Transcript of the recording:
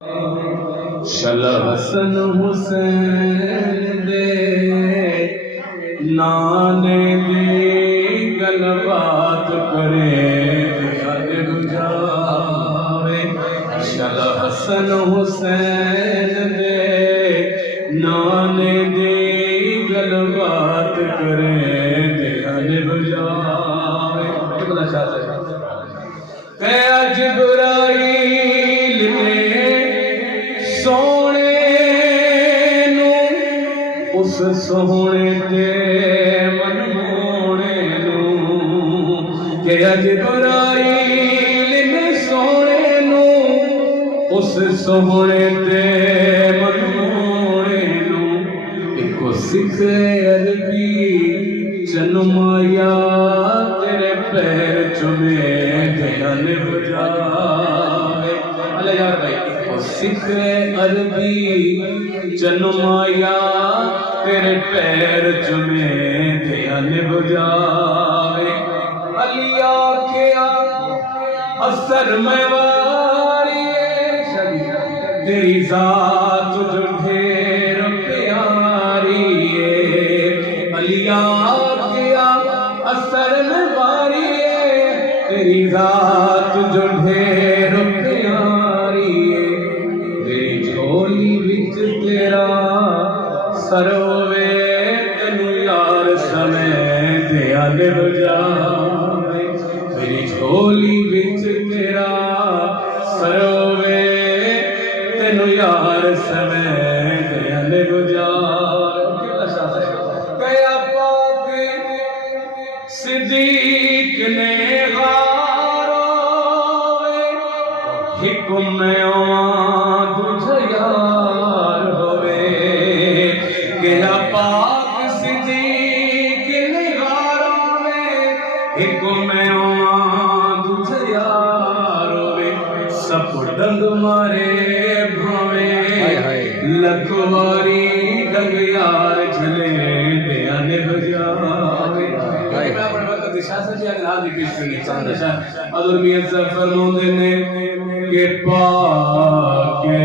شلا حسن حسین دے نانے دی گل بات کرے دل جاوے شلا حسن حسین دے نانے دی گل بات کرے دل جاوے کہ جبرائیل نے سونے نو اس سونے تے منمونے نو کہ جبرائیل نے سونے نو اس سونے تے منمونے نو ایک سکھ عربی چنمایا تیرے پیر چمے دھیان بجائے اللہ یار بھائی سکھ عربی چنمایا تیرے پیر چمے دھیان بجائے علی آکھیا اثر میں واری تیری ذات جو ڈھیر پیاری ہے علی آکھیا اثر میں واری تیری ذات جو ڈھیر پیاری ہے تیری جھولی وچ تیرا سروے تینو یار سمے دھیان بجائے تیری جھولی وچ تیرا سروے تینو یار سمے دھیان بجائے کیا پاک صدیق نے حکم تجھ یار ہوئے گیا پاک صدیق نگار ہوئے حکم تجھ یار ہوئے سب ڈنگ مارے بھاوے لکھواری ڈنگ یار جھلے دیانے بجاوے شاست جی اگر حاضر پیش کرنے چاہتا شاہ ادھر میت سے فرمون دینے کہ پاکے